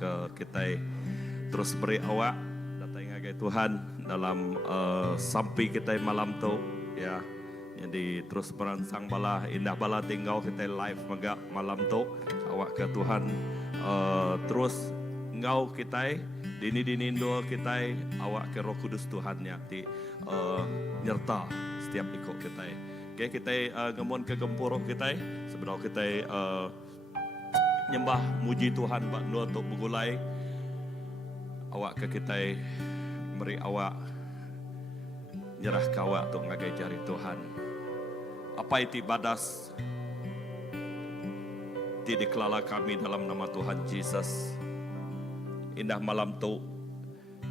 ke kita terus beri awak datang ngagai Tuhan dalam sampai kita malam tu ya. Jadi terus merangsang bala indah bala tinggal kita live magak malam tu awak ke Tuhan terus ngau kita dini do kita awak ke Roh Kudus Tuhan ti nyerta setiap ikut kita. Oke kita ngemon ke gempuro kita sebenarnya kita nyembah muji Tuhan bak no untuk begulai awak ke kita beri awak nyerah ke awak untuk ngagai jari Tuhan. Apa itu badas ti dikelala kami dalam nama Tuhan Yesus. Indah malam tu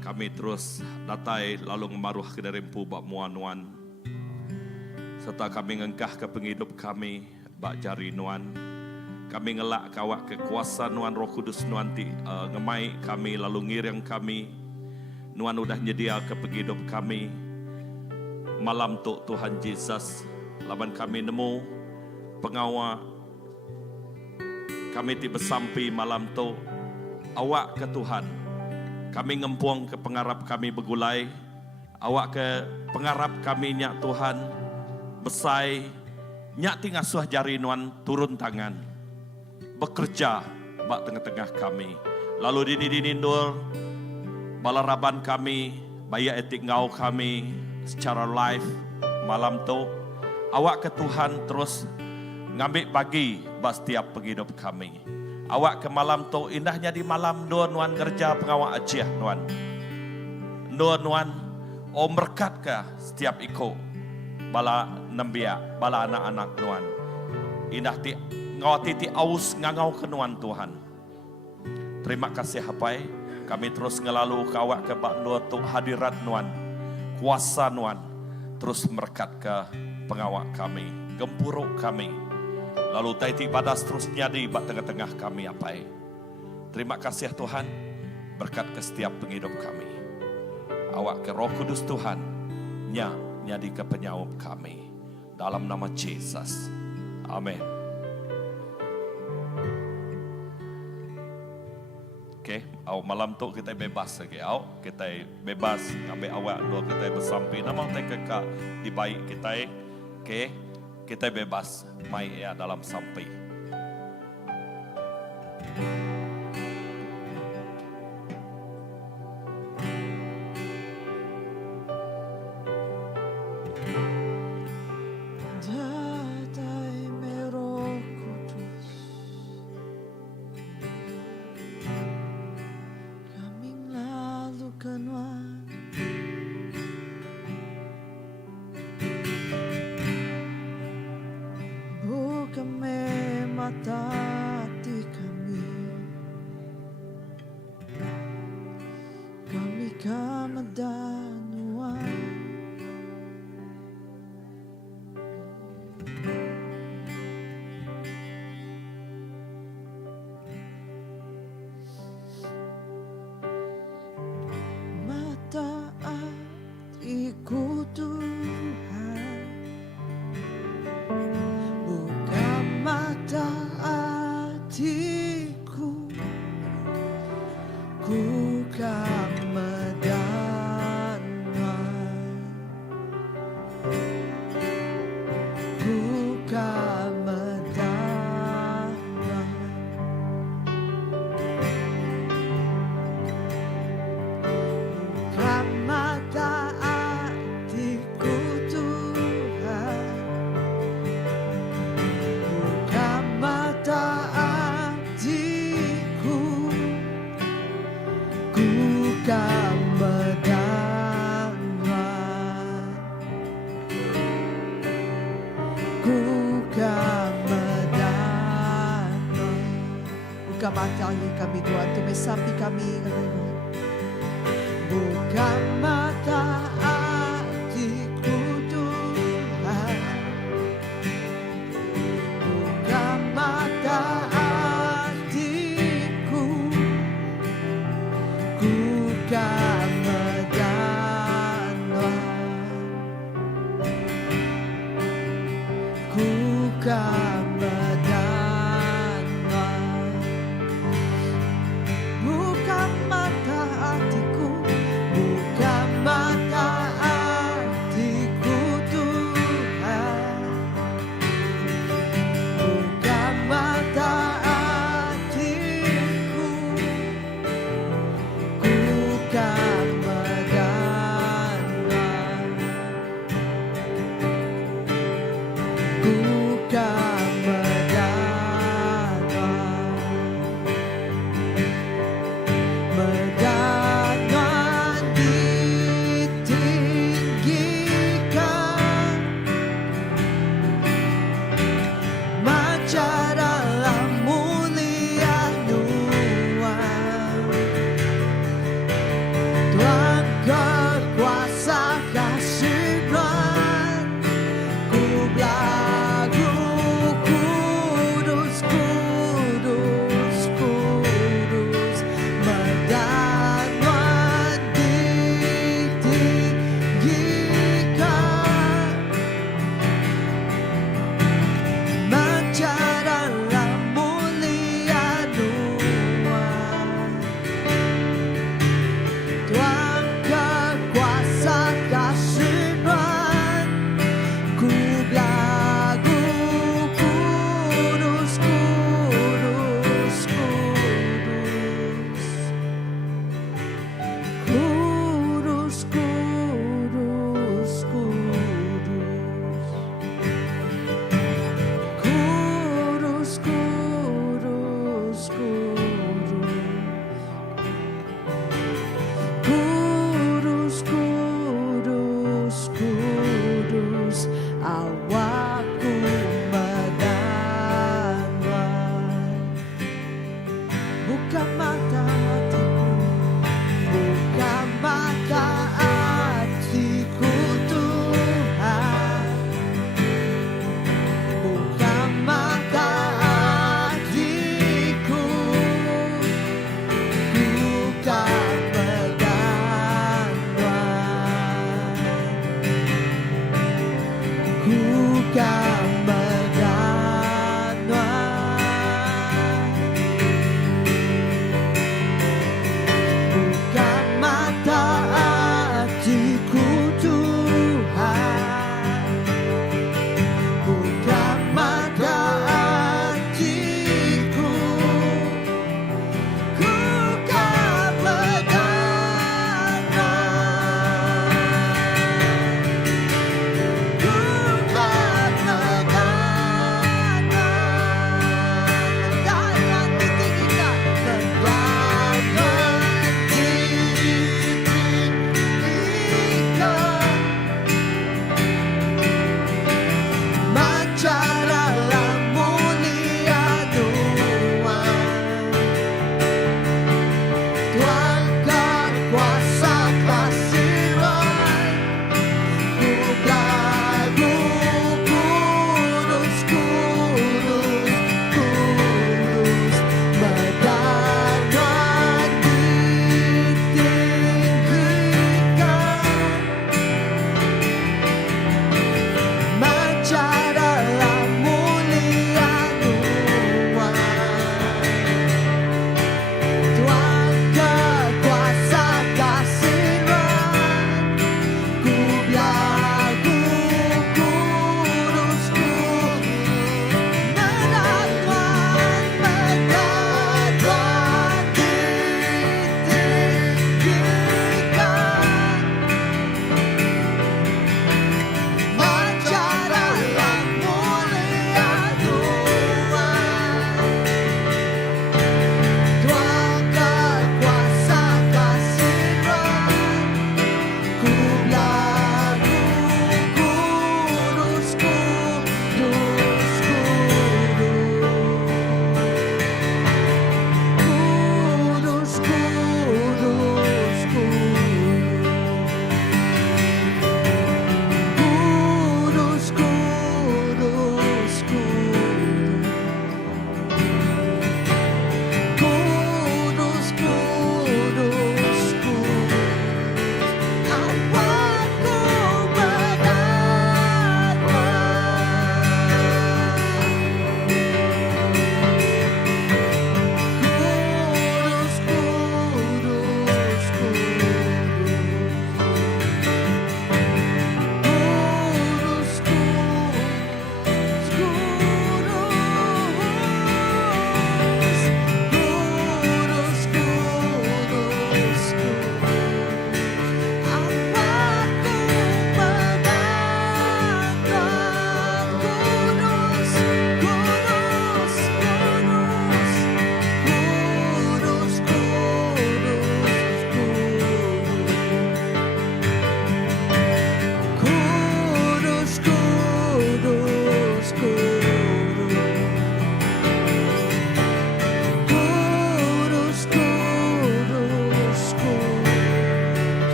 kami terus datai lalu ngemaruh ke darimpu bak muan-nuan serta kami ngengkah ke penghidup kami bak jari nuan. Kami ngelak kawak kekuasaan nuan Roh Kudus nuan ti ngemai kami lalu ngiring kami nuan udah nyedia ke penghidup kami malam tu Tuhan Yesus laban kami nemu pengawal kami ti bersampi malam tu awak ke Tuhan kami ngempuang ke pengarap kami begulai awak ke pengarap kami nyak Tuhan besai nyak ti ngasuh jari nuan turun tangan bekerja bak tengah-tengah kami lalu dini ndur balaraban kami baya etik ngau kami secara live malam tu awak ke Tuhan terus ngambil bagi bak setiap penghidup kami. Awak ke malam tu indahnya di malam dua nuan kerja pengawak ajiah nuan. Dua nuan berkat ke setiap iko bala nembia bala anak-anak nuan. Indah ti ngawati ti aus ngangau ke nuan Tuhan. Terima kasih hapai kami terus ngelalu ke awak ke bak dua tu hadirat nuan. Kuasa nuan terus merkat ke pengawak kami, gempuruk kami. Lalu taiti badas terus nyadi bak tengah-tengah kami apai. Terima kasih Tuhan, berkat ke setiap penghidup kami. Awak ke Roh Kudus Tuhan, nyadi ke penyaup kami. Dalam nama Yesus. Amin. Oke, malam tu kita bebas lagi. Kita bebas ngambil awak dua kita bersampai. Nama kita di baik kita. Oke, kita bebas mai ya dalam sampai. Mata kami Tuhan, tumesapi kami buka mata hatiku Tuhan, buka mata hatiku, ku kan mendanwa, ku kan mendanwa.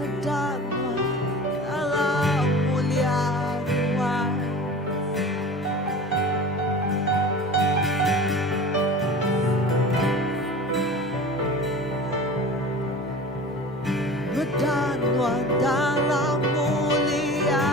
medanuan dalam mulia Tuhan. Medanuan dalam mulia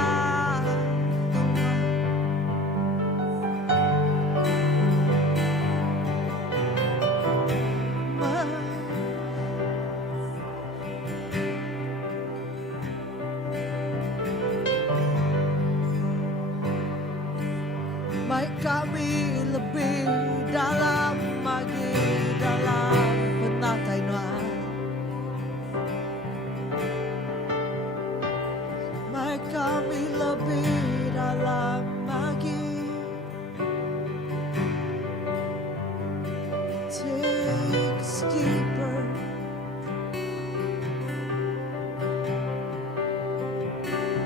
baik kami lebih dalam lagi dalam penatai Tuhan. Baik kami lebih dalam lagi. Take us deeper.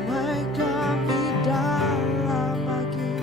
Baik kami dalam lagi.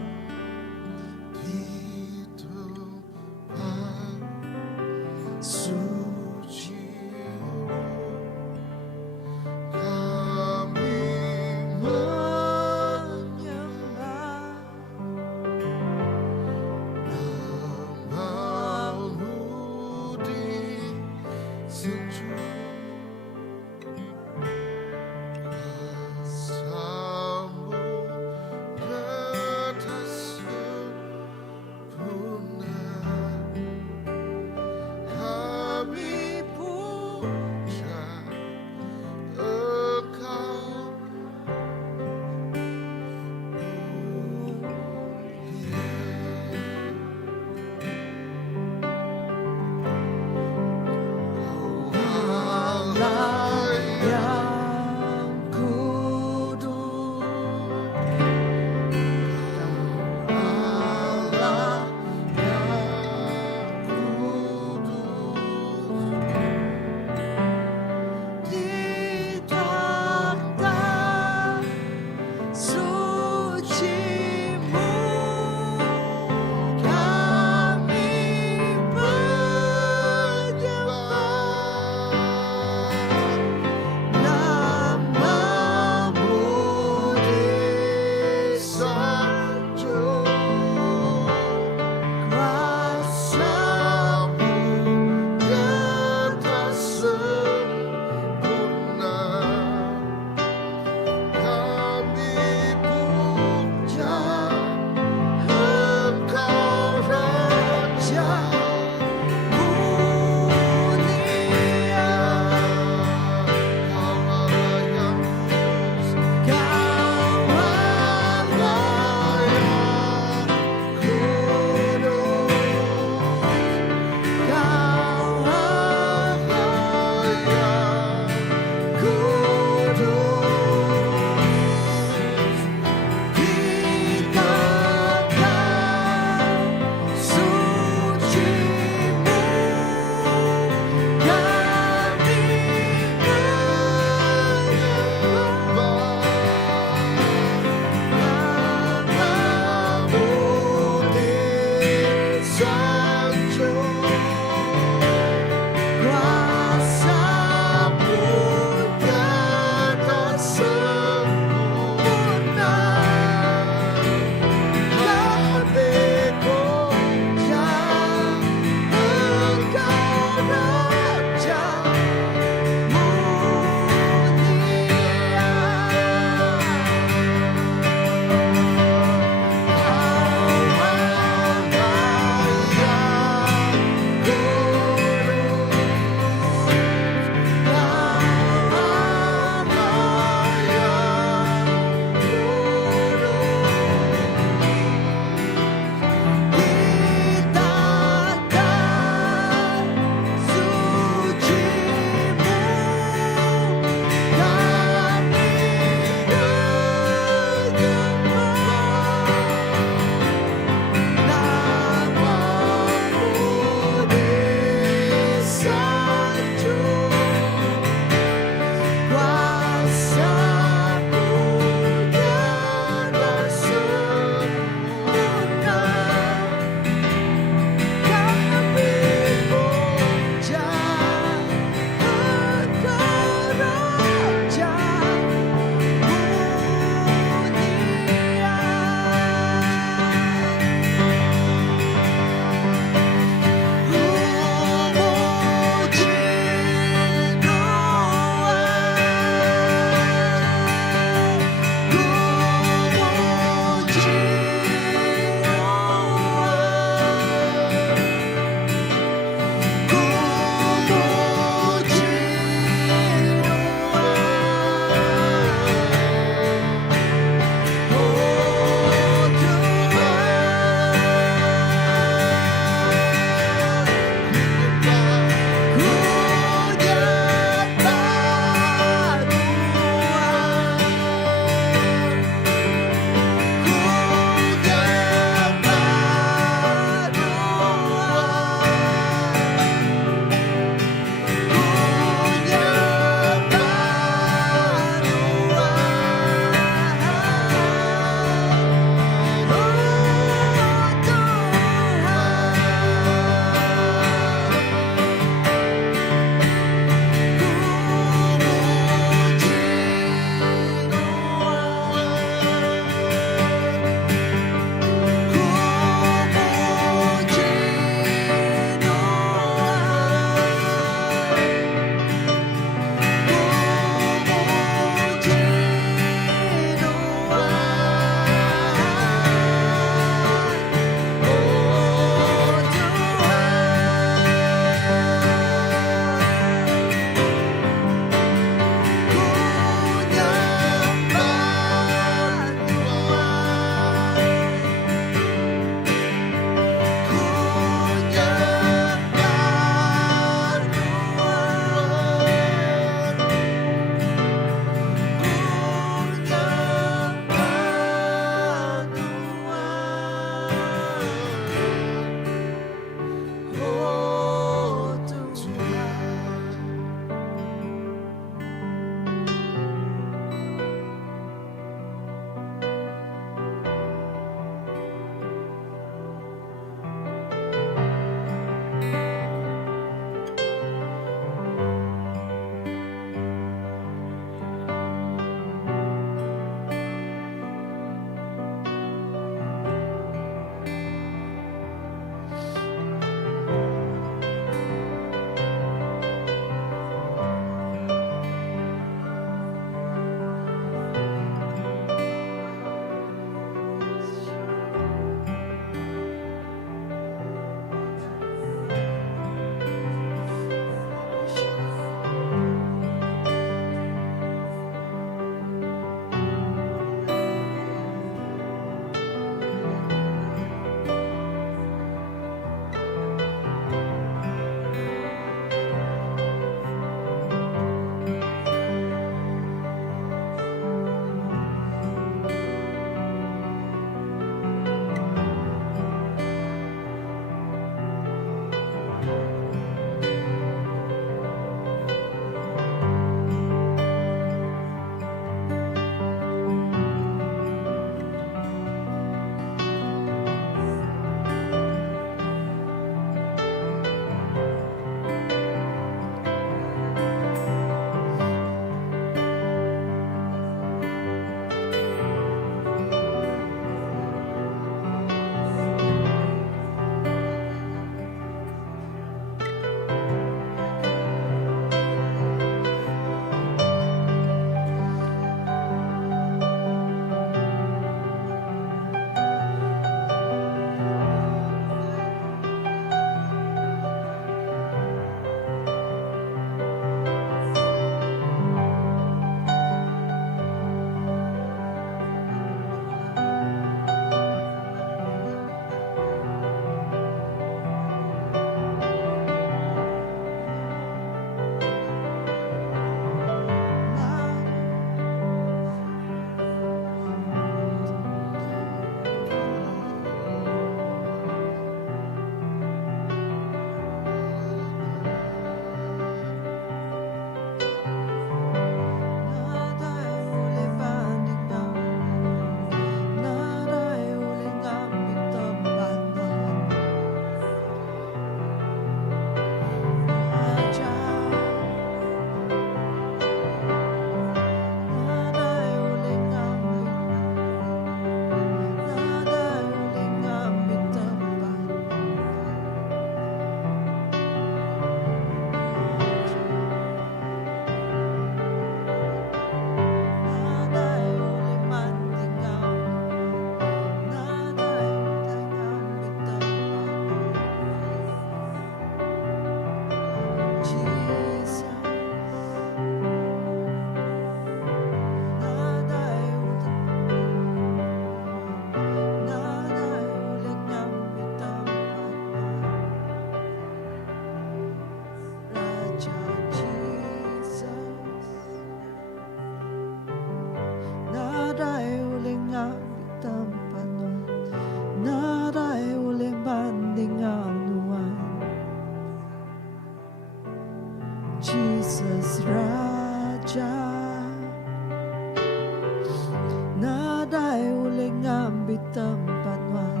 ngambil tempat Tuhan.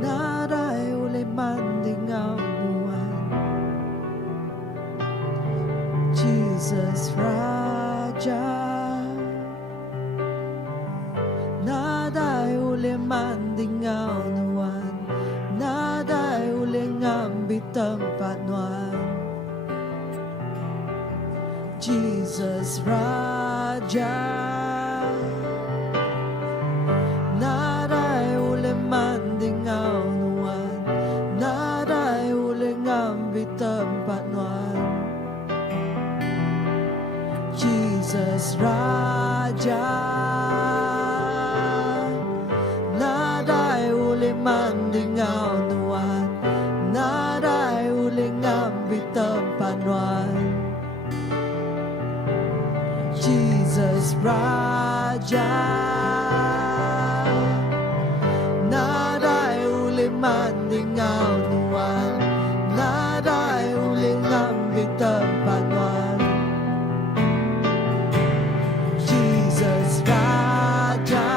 Nadai ule mandingau Tuhan. Jesus Raja. Nadai ule mandingau Tuhan. Nadai ule ngambil tempat Tuhan. Jesus Raja. Nadai ule mandingau Tuhan. Nadai ule ngambil tempat Tuhan. Jesus Raja. Nadai ule mandingau Tuhan. Nadai ule ngambil tempat Tuhan. Jesus Raja. Nadai ule mandingau Tuhan. Nadai ule ngambil tempat Tuhan. Jesus Raja.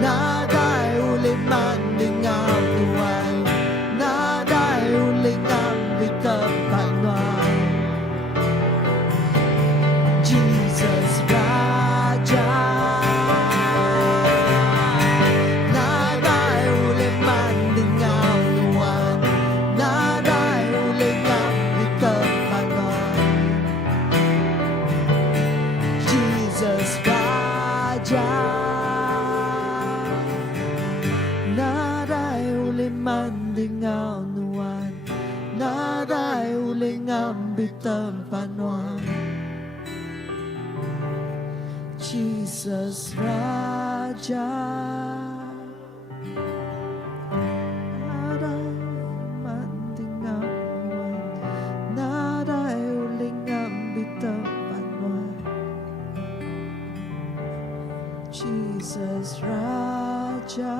Nadai ule mandingau Tuhan. Nadai ule ngambil tempat Tuhan. Jesus Raja. Nadai ule mandingau Tuhan. Nadai ule ngambil tempat Tuhan. Jesus Raja. Nadai ule mandingau Tuhan. Nadai ule ngambil tempat Tuhan. Jesus Raja. Nadai mandingau Tuhan. Nadai ule ngambil tempat Tuhan. Jesus Raja.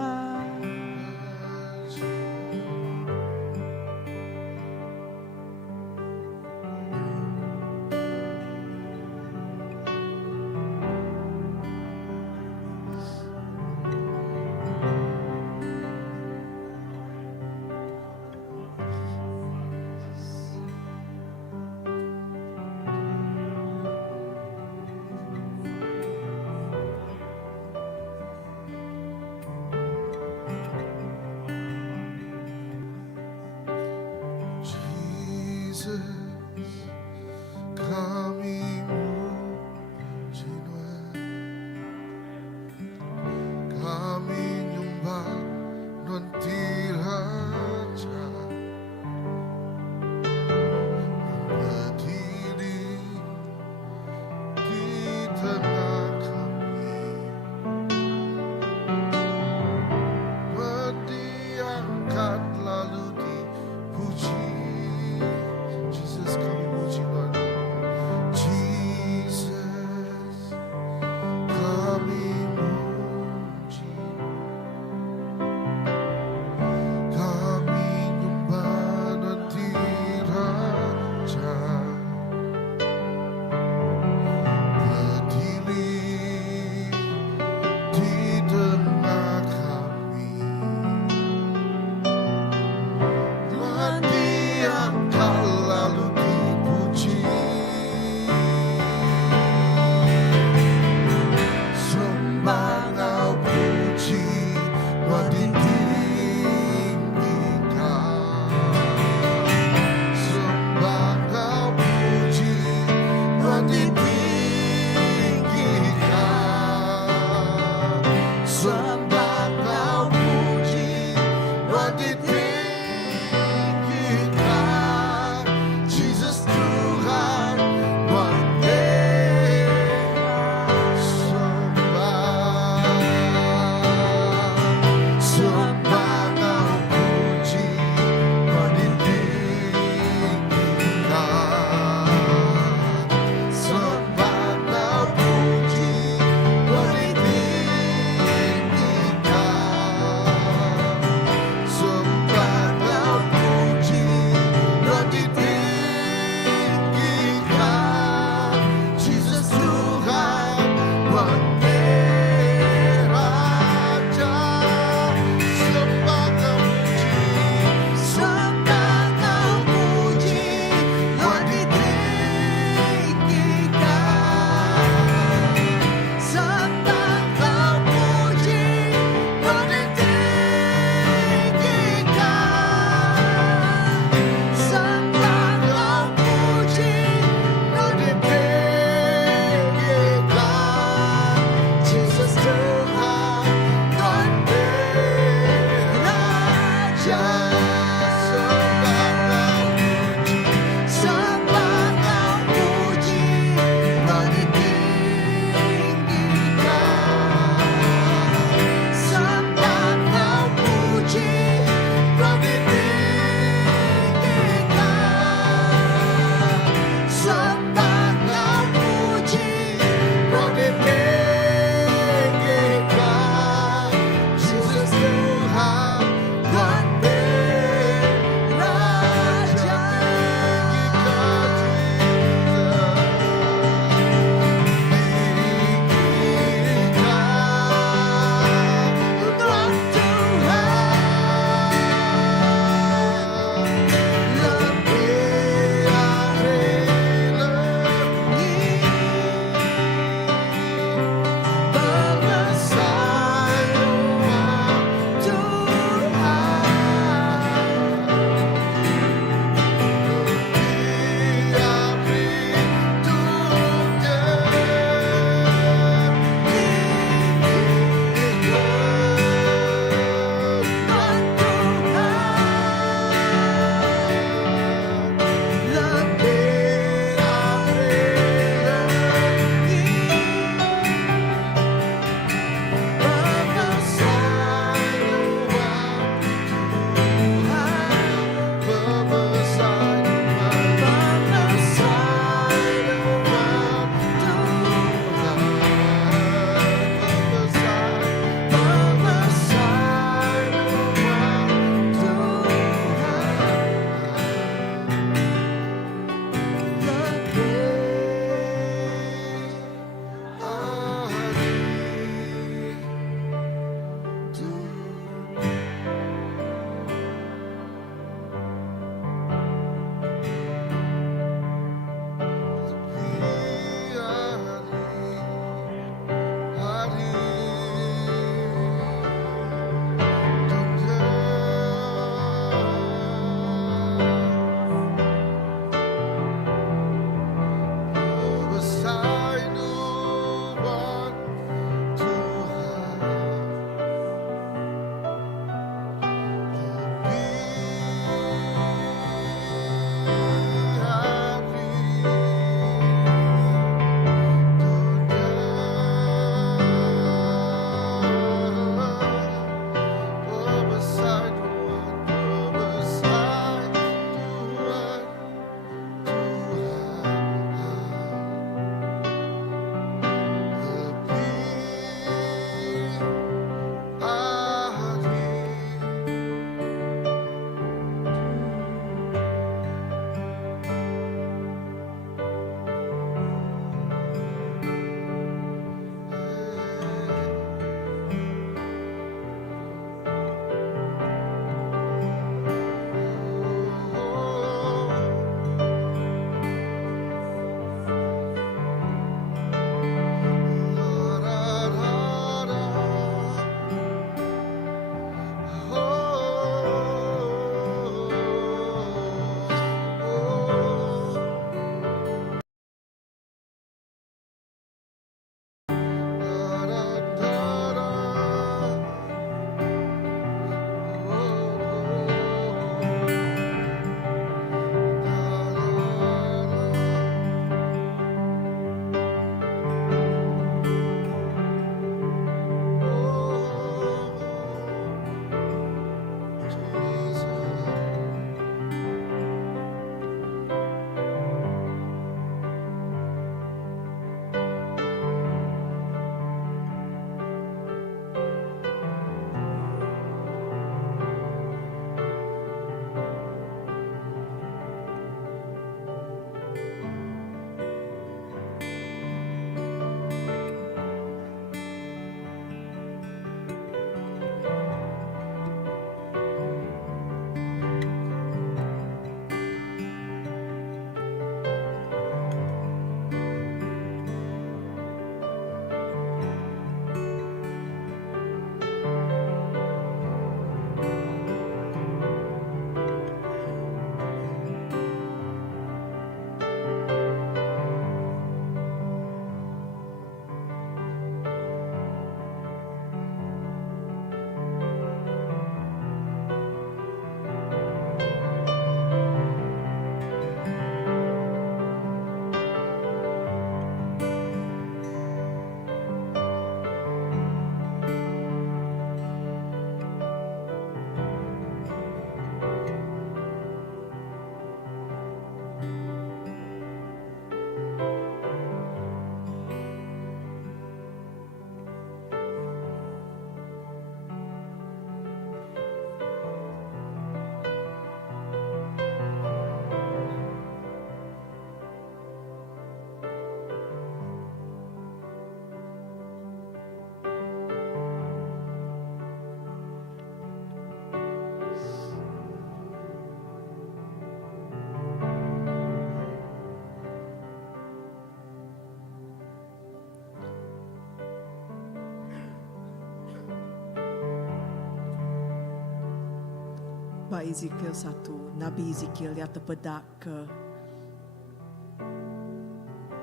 Ba Ezekiel 1, Nabi Ezekiel yang terpedak ke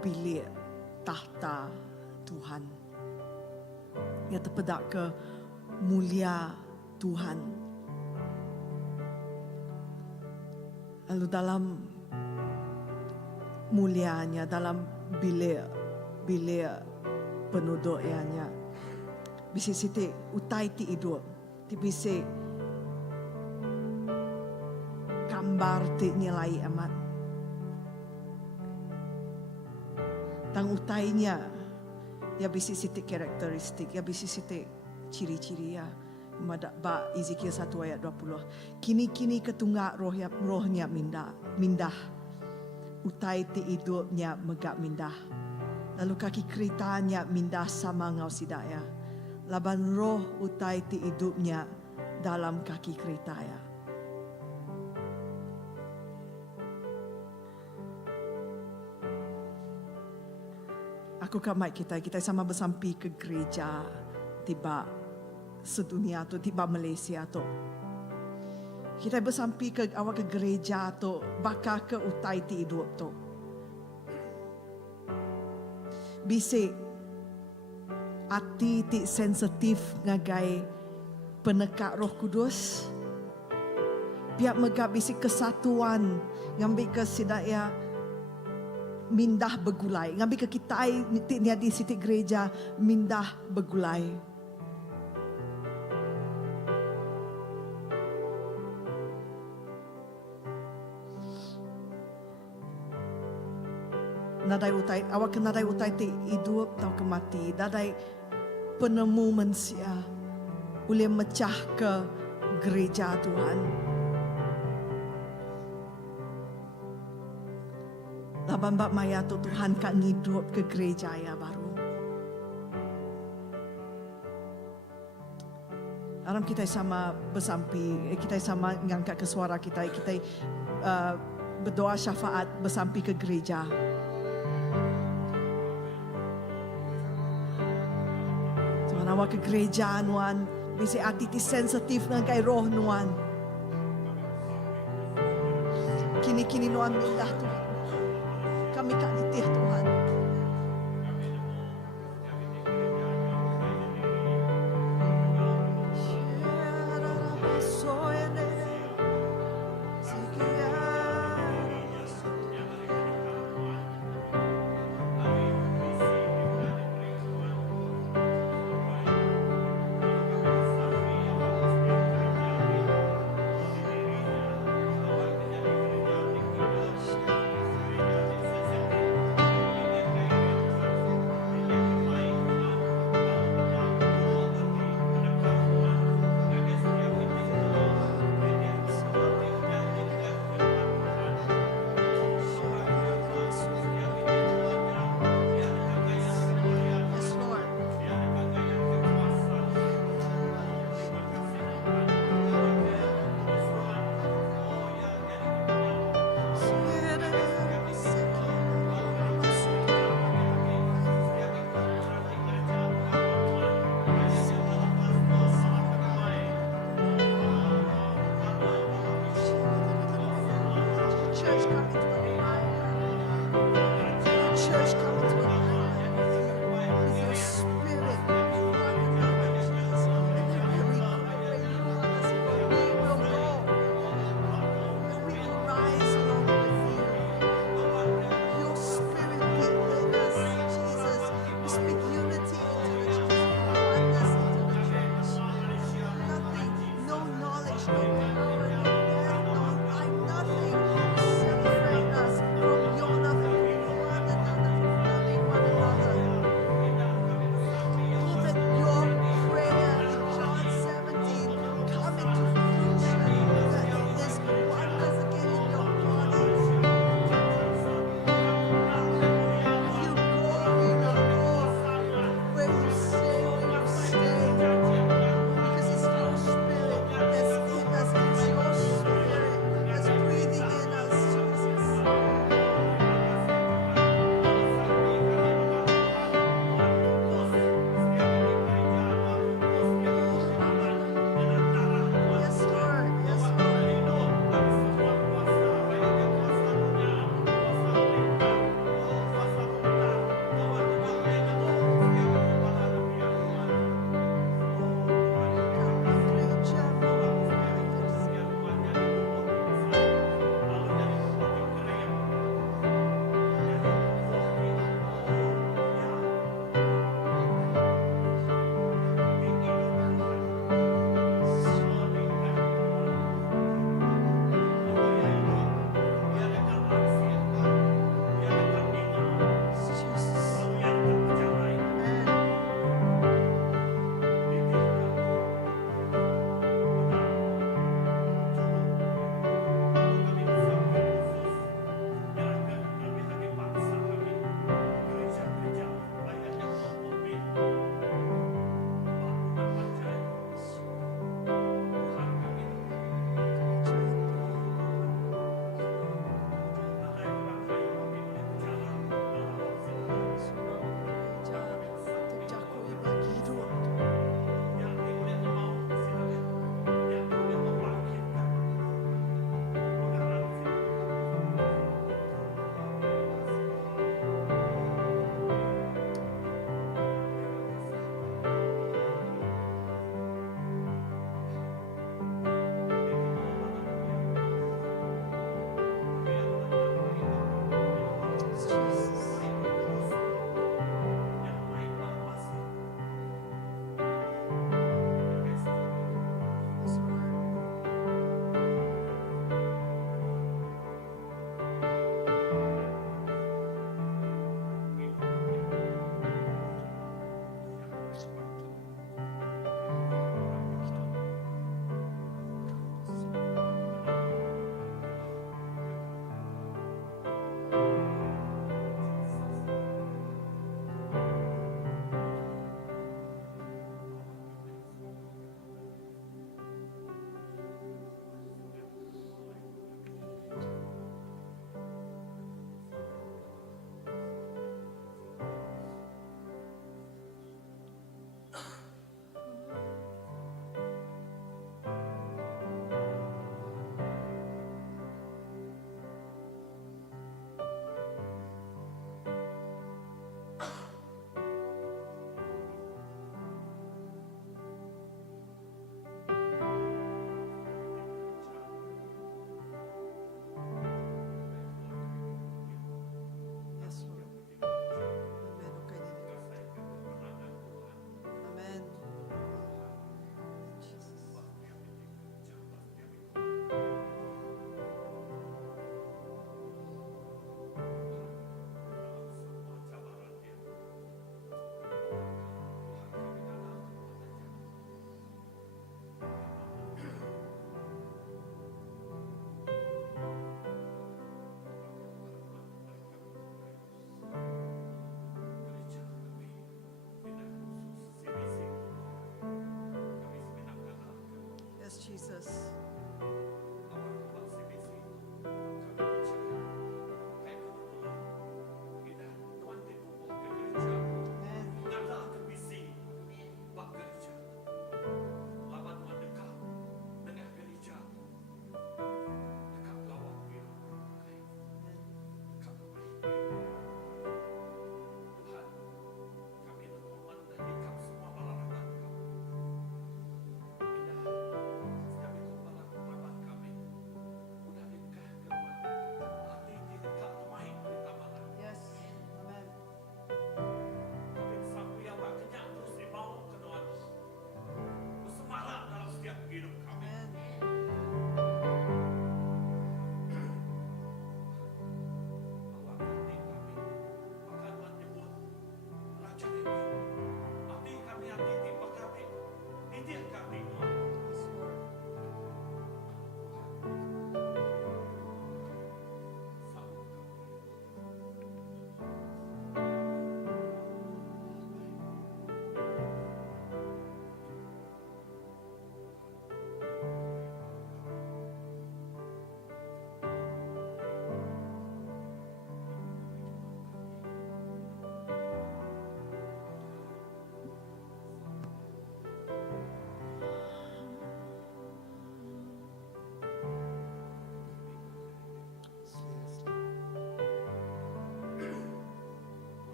bilik tahta Tuhan. Yang terpedak ke mulia Tuhan. Lalu dalam mulianya, dalam bilik penduduk ianya, bisi siti utai ti hidup, ti bisi gambar ti nilai amat. Tang utainya, ya bisi siti karakteristik, ya bisi siti ciri-ciri ya. Madak ba Ezekiel 1 ayat 20. Kini-kini ketunggak rohnya mindah. Utai ti hidupnya megak mindah. Lalu kaki keritanya mindah sama ngau sidaya. Laban roh utai ti hidupnya dalam kaki keritaya. Aku kamai kita sama bersampi ke gereja tiba sedunia tu, tiba Malaysia tu. Kita bersampi ke awak ke gereja tu, bakal ke utai ti hidup tu. Bisik hati ti sensitif ngagai penekak Roh Kudus. Biar megak bisik kesatuan ngambil ke sidaya mindah begulai. Ngambil ke kita ni di siti gereja mindah begulai. Nadai utai, awak nadai utai ti hidup tau kemati. Nadai penemu manusia boleh mecah ke gereja Tuhan. Laban bab maya tu Tuhan kak ngidup ke gereja ya baru. Aram kita sama bersampi, kita sama ngangkat ke suara kita berdoa syafaat bersampi ke gereja. Tuhan awak ke gereja nuan, bisi hati ti sensitif ngagai roh nuan. Kini nuan mindah Tuhan. Kami kak ditih Tuhan.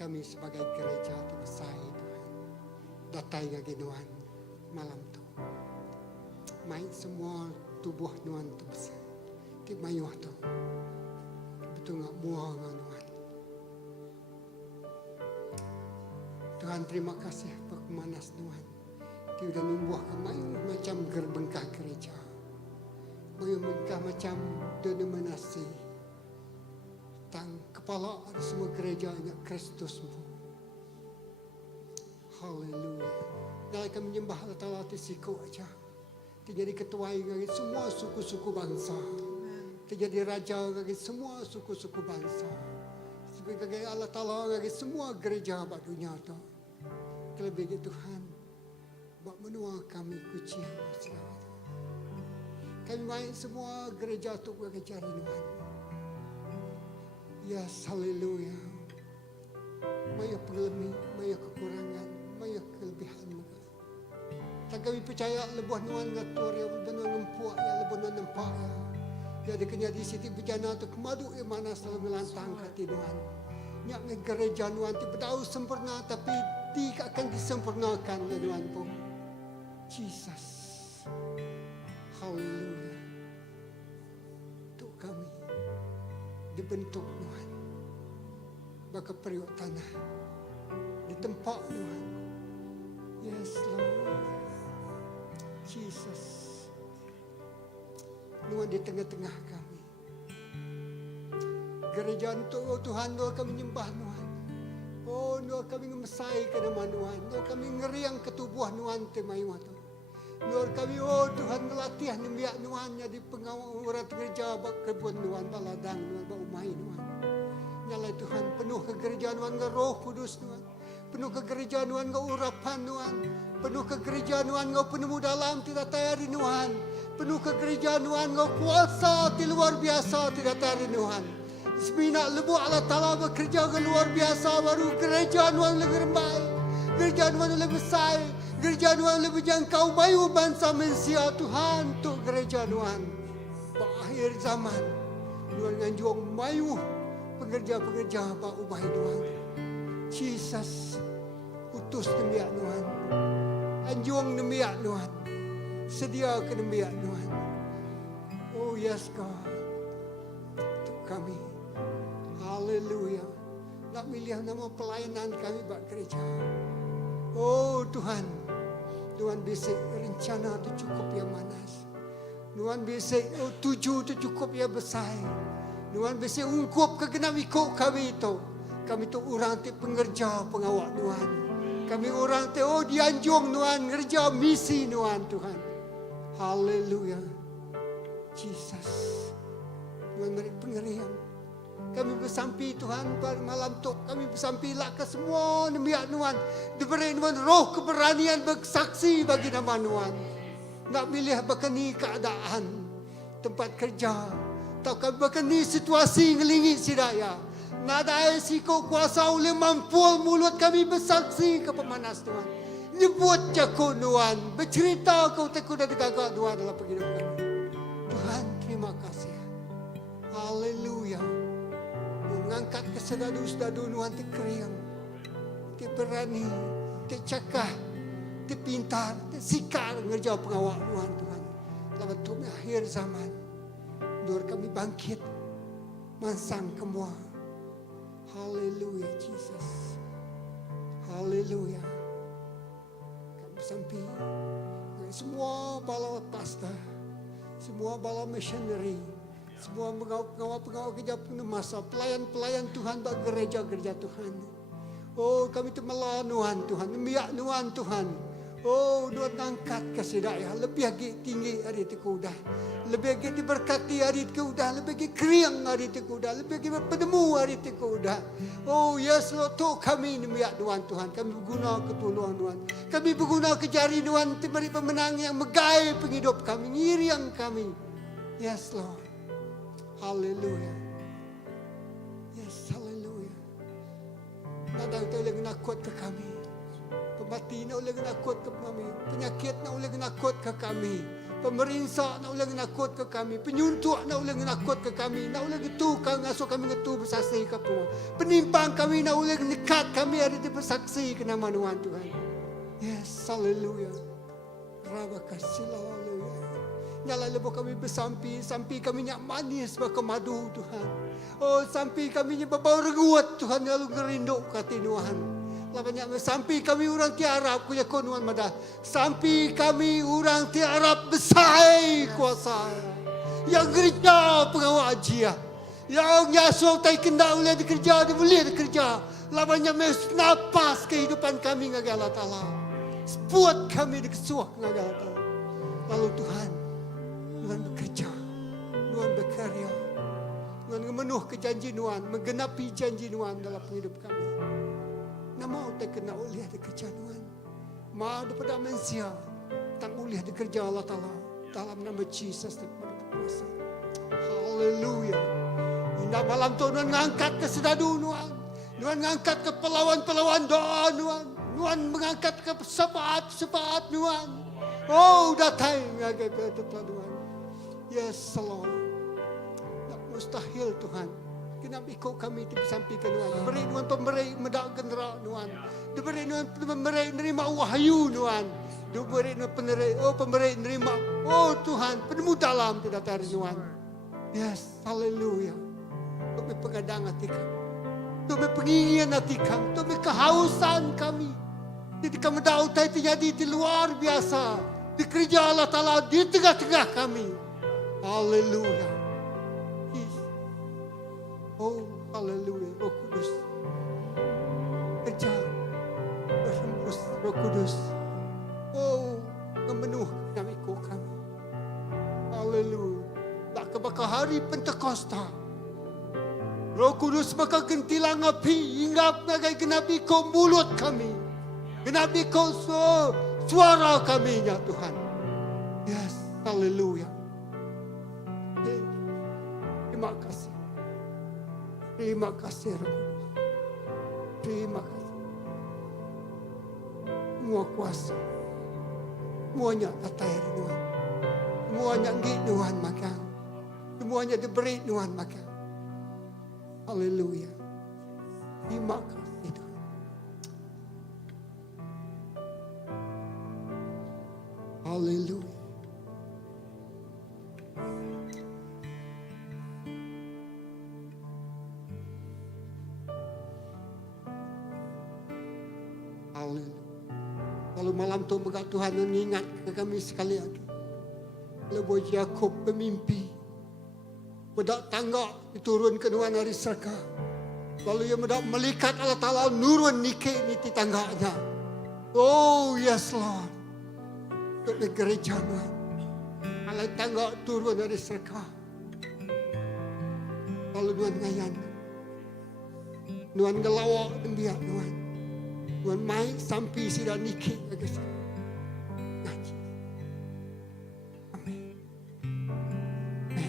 kami sebagai gereja di Besai Tuhan. Datai ngagi Tuhan malam tu. Main semua tubuh Tuhan tu besar. Ti mayuh tu. Betul ngak muah dengan Tuhan. Tuhan terima kasih pemanas Tuhan. Dia sudah membuahkan mayu macam gerbengkah gereja. Mayu bengkah macam denominasi. Tang kepala ada semua gereja ingat Kristusmu. Haleluya. Dalam kami menyembah Allah Ta'ala siku aja. Terjadi ketua bagi semua suku-suku bangsa. Terjadi raja bagi semua suku-suku bangsa. Sebagai Allah Ta'ala bagi semua gereja bak dunia tu. Kelebih Tuhan. Bak menua kami kuci selamat. Kami main semua gereja tu bagi cari Tuhan. Yes, haleluya. Maya pengelemi, maya kekurangan, maya kelebihan muka. Tak kami percaya lebuh nuan ngatur ya, benar nempuak ya, lebuh nuan nempak ya. Jadi kena di situ berjana tu kemadu mana selalu melantang hati Tuhan. Nyak gereja nuan tu berdau sempurna tapi tidak akan disempurnakan oleh Tuhan pun. Jesus. Haleluya. Untuk kami dibentuk Tuhan. Baka periuk tanah. Di tempat Tuhan. Yes Lord. Jesus. Tuhan di tengah-tengah kami. Gereja untuk Tuhan, Tuhan kami menyembah Tuhan. Oh, Tuhan kami ngemesai ke nama Tuhan. Tuhan kami ngeriang ketubuh Tuhan temaiwa tu. Tuhan kami, oh Tuhan melatih nemiak Tuhan jadi pengawal urat gereja bak kebun Tuhan, baladang Tuhan, bak umai Tuhan. Nyalai Tuhan penuh ke gereja Tuhan ke Roh Kudus Tuhan. Penuh ke gereja Tuhan ke urapan Tuhan. Penuh ke gereja Tuhan ke penemu dalam tidak tayari Tuhan. Penuh ke gereja Tuhan ke kuasa ti luar biasa tidak tayari Tuhan. Sebinak lebu Allah Ta'ala bekerja ke luar biasa baru gereja Tuhan lebih rembai. Gereja Tuhan lebih besar. Gereja Tuhan lebih jangkau bayu bangsa manusia Tuhan untuk gereja Tuhan. Akhir zaman Tuhan nganjuang bayu pekerja-pekerja bak ubah Tuhan. Jesus utus demiak Tuhan. Anjuang demiak Tuhan. Sedia ke demiak Tuhan. Oh yes God. Untuk kami. Haleluya. Nak milih nama pelayanan kami bak gereja. Oh Tuhan. Tuhan bisik rencana tu cukup yang manas. Tuhan bisik tuju tu cukup yang besar. Tuhan bisik ungkup kegenap ikut kami itu. Kami tu orang ti pengerja pengawal Tuhan. Kami orang ti dianjung Tuhan ngerja misi Tuhan Tuhan. Haleluya. Jesus. Tuhan beri pengerian. Kami bersampi Tuhan pada malam tu. Kami bersampi lah ke semua demiak Tuhan. Diberi Tuhan roh keberanian bersaksi bagi nama Tuhan. Nak milih berkeni keadaan. Tempat kerja. Tak kami berkeni situasi ngelingi sidaya. Nadai siko kuasa oleh mampu mulut kami bersaksi ke pemanas Tuhan. Dibuat jago Tuhan. Bercerita kau tekun dan gagak Tuhan dalam kehidupan kami. Tuhan terima kasih. Haleluya. Mengangkat kesedadu-sedadu Tuhan terkeriang. Berani. Tercakap. Terpintar. Tersikar ngerja pengawal Tuhan Tuhan. Dalam tu akhir zaman. Dur kami bangkit. Mansang kemua. Haleluya Jesus. Haleluya. Kami sampai semua bala pastor, semua bala missionary, semua pengawal-pengawal kerja penuh masa, pelayan-pelayan Tuhan bagi gereja-gereja Tuhan. Oh kami tu melawan Tuhan, membiak Tuhan Tuhan. Oh Tuhan angkat kasih daya, lebih lagi tinggi hari itu kuda. Lebih lagi diberkati hari itu kuda, lebih lagi keriang hari itu kuda, lebih lagi berpedemu hari itu kuda. Oh yes Lord, tu kami membiak Tuhan. Kami berguna ketulungan Tuhan. Kami berguna kejari Tuhan, beri pemenang yang megai penghidup kami, ngiriang kami. Yes Lord. Haleluya. Yes, haleluya. Nadang tayo lang nakot ke kami. Pemati na ulang nakot ke kami. Penyakit na ulang nakot ke kami. Pemerintah nak ulang nakut ke kami. Penyuntuk nak ulang nakut ke kami. Nak ulang itu kang asuh kami ngetu bersaksi ke Tuhan. Penimpang kami nak ulang nekat kami ada di bersaksi ke nama Tuhan. Yes, haleluya. Terima kasih, haleluya. Nyala lebo kami bersampi, sampi kami nyak manis baka madu Tuhan. Oh, sampi kami nyak berbau reguat Tuhan lalu ngerindu kati Tuhan. Labannya sampi kami orang tiarap kuya konuan madah. Sampi kami orang tiarap besar kuasa. Yang gereja pengawajia. Yang nyasuh tai kendak boleh dikerja, dia boleh dikerja. Labannya napas kehidupan kami ngagal Allah Ta'ala. Buat kami dikesuah ngagal Allah Ta'ala. Lalu Tuhan bekerja, Tuhan berkarya, Tuhan memenuh janji Tuhan, menggenapi janji Tuhan dalam hidup kami. Nama tak kena oleh dikerja Tuhan. Ma daripada manusia, tak oleh dikerja Allah Ta'ala dalam nama Yesus daripada berkuasa. Haleluya. Indah malam Tuhan mengangkat ke sedadu Tuhan. Tuhan mengangkat ke pelawan-pelawan doa Tuhan. Tuhan mengangkat ke sepaat Tuhan. Oh, datang ngagai Tuhan. Yes, Lord. Tak mustahil Tuhan. Kenapa ikut kami di sampingkan Tuhan. Beri Tuhan pemberi medak genera Tuhan. Diberi Tuhan pemberi nerima wahyu Tuhan. Diberi Tuhan pemberi nerima. Oh Tuhan, penemu dalam tidak tarik Tuhan. Yes, haleluya. Kami pengadang hati kami. Kami penginginan hati kami. Kami kehausan kami. Jadi kami tahu terjadi di luar biasa. Di kerja Allah Ta'ala di tengah-tengah kami. Haleluya. Oh, haleluya. Roh Kudus. Kerja. Berhembus Roh Kudus. Oh, memenuh dinamiko kami. Haleluya. Tak kebakar hari Pentakosta. Roh Kudus bakal gentilang api. Hinggap nagai genapi kau mulut kami. Genapi kau suara kami ya Tuhan. Yes, haleluya. Terima kasih. Terima kasih Roh Kudus. Terima kasih. Semua kuasa. Semuanya tatai Tuhan. Semuanya ngi Tuhan makan. Semuanya diberi Tuhan makan. Haleluya. Terima kasih Tuhan. Haleluya. Lalu malam tu berkat Tuhan mengingat ke kami sekali lagi. Lepas Yakub bermimpi. Bedak tangga diturun ke Tuhan hari serka. Lalu ia bedak melihat Allah Ta'ala nurun nikah ni di tangganya. Oh yes Lord. Untuk gereja Tuhan. Allah tangga turun dari serka. Lalu Tuhan ngayan. Tuhan gelawak dan biar Tuhan. Tuhan mai sampai sida nikah lagi. Amin. Amin.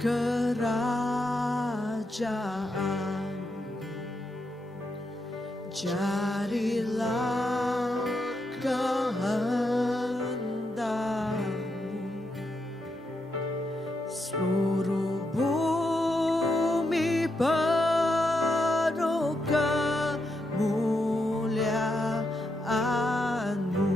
kerajaan, jadilah kehendak-Mu. Seluruh bumi penuh kemuliaan-Mu.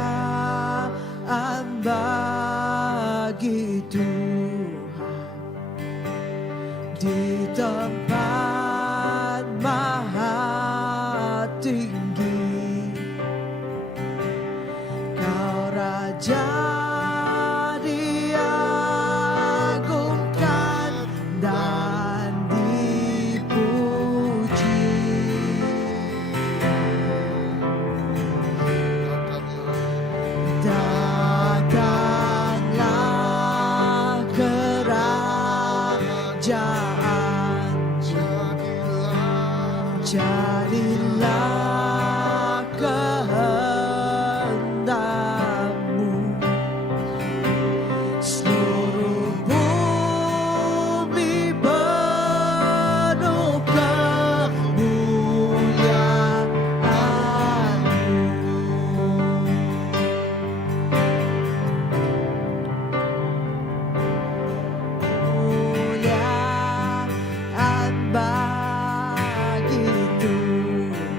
Kemuliaan bagi Tuhan di tempat maha tinggi. Kau Raja diagungkan dan dipuji. Datanglah kerajaan, jadilah kehendak-Mu. Seluruh bumi penuh kemuliaan-Mu. Kemuliaan bagi Tuhan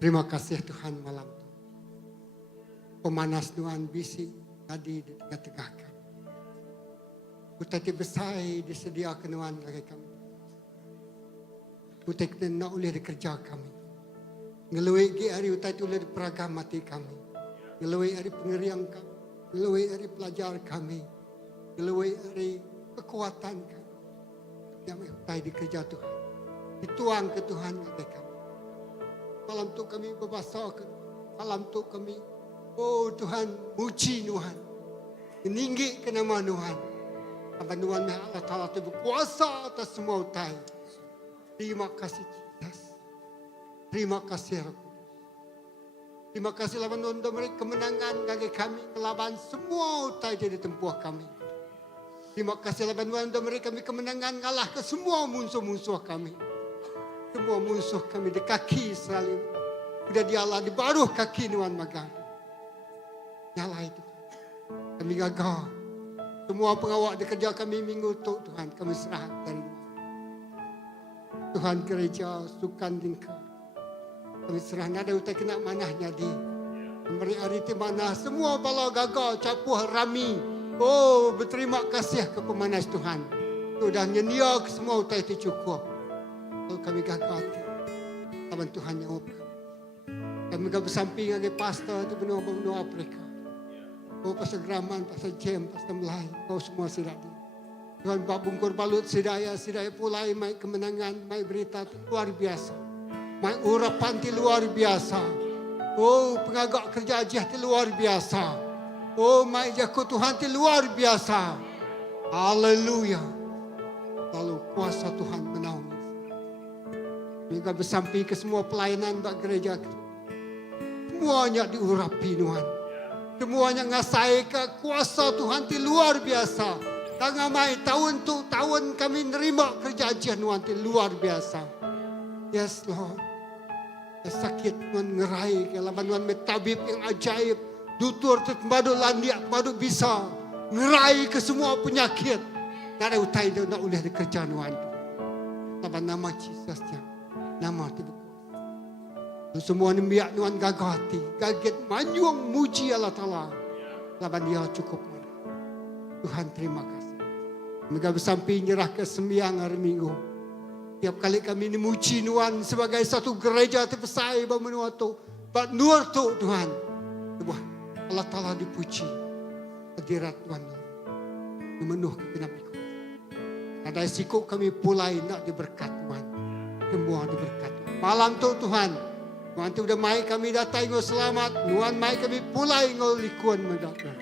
Terima kasih Tuhan malam itu. Pemanas Tuhan bisi tadi di tengah-tengah kami. Utati besai disediakan Tuhan bagi kami. Utati nak boleh dikerja kami. Ngelui hari utati boleh diperagam mati kami. Ngelui hari pengeriang kami. Ngelui hari pelajar kami. Ngelui hari kekuatan kami. Yang utati dikerja Tuhan. Dituang ke Tuhan bagi kami. Malam tu kami berbahasakan. Malam tu kami, oh Tuhan, muji Tuhan. Meninggi ke nama Tuhan. Abang Tuhan Allah Ta'ala itu berkuasa atas semua utai. Terima kasih Jesus. Terima kasih Roh Kudus. Terima kasih lawan Tuhan untuk memberi kemenangan bagi kami. Melawan semua utai di tempuh kami. Terima kasih lawan Tuhan untuk memberi kami kemenangan. Ngalah ke semua musuh-musuh kami. Semua musuh kami di kaki selalu. Sudah dialah di baruh kaki Tuhan magang. Nyala itu. Kami gagal. Semua pengawal di kerja kami minggu tu Tuhan. Kami serah dari Tuhan gereja sukan tingkah. Kami serah nada utai kena manahnya di. Memberi ariti mana semua bala gagal capuh rami. Oh berterima kasih ke pemanas Tuhan. Sudah nyenia ke semua utai itu cukup. Kalau kami gagal, Tuhan Tuhan yang open. Kami gak bersamping dengan pastor itu benua-benua Afrika. Oh pastor Graman, pastor Jem, pastor Melai, kau semua sidak. Tuhan Pak Bungkur Balut, sidaya pulai, mai kemenangan, mai berita luar biasa. Mai urapan itu luar biasa. Oh pengagak kerja ajiah itu luar biasa. Oh mai jaku Tuhan itu luar biasa. Haleluya. Lalu kuasa Tuhan menaungi. Juga bersamping ke semua pelayanan bak gereja. Semuanya diurapi Tuhan. Semuanya ngasai ke kuasa Tuhan itu luar biasa. Tengah mai tahun tu tahun kami nerima kerja ajian Tuhan itu luar biasa. Yes Lord. Sakit Tuhan ngerai. Kalau Tuhan metabib yang ajaib. Dutur tu kembadu landiak kembadu bisa. Ngerai ke semua penyakit. Tak ada utai dia nak boleh dikerja Tuhan. Dalam nama Yesusnya. Nama itu berkuasa. Semua ni biak Tuhan gagati. Gaget manjuang muji Allah Ta'ala. Laban dia cukup. Tuhan terima kasih. Mereka bersampai nyerah ke sembiang hari minggu. Tiap kali kami ini muji Tuhan sebagai satu gereja terbesar bermenua tu. Bak nur tu Tuhan. Tuhan Allah Ta'ala dipuji. Hadirat Tuhan. Memenuh kegenap ikut. Ada sikap kami pulai nak diberkat Tuhan. Semua diberkati. Malam tu Tuhan. Tuhan tu udah mai kami datang ngau selamat. Tuhan mai kami pulai ngau likuan mendatang.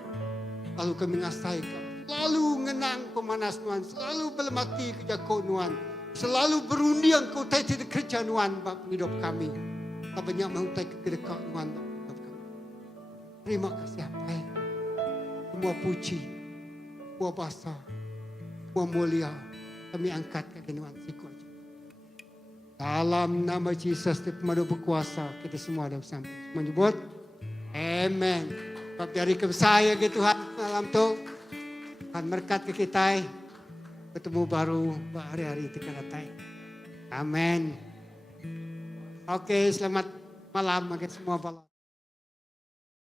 Lalu kami ngasai kami. Selalu ngenang pemanas Tuhan. Selalu bermati kejakau Tuhan. Selalu berundian kau tak tidak kerja Tuhan bak hidup kami. Tak banyak mahutai kegedekat Tuhan bak hidup kami. Terima kasih apa. Semua puji. Semua bahasa. Semua mulia. Kami angkat ke Tuhan sikut. Dalam nama Yesus di pemadu berkuasa kita semua ada bersama. Menyebut amen. Sebab dari kebesaran ke Tuhan malam tu akan berkat ke kita. Bertemu baru hari-hari itu akan datang. Amin. Oke, selamat malam bagi semua.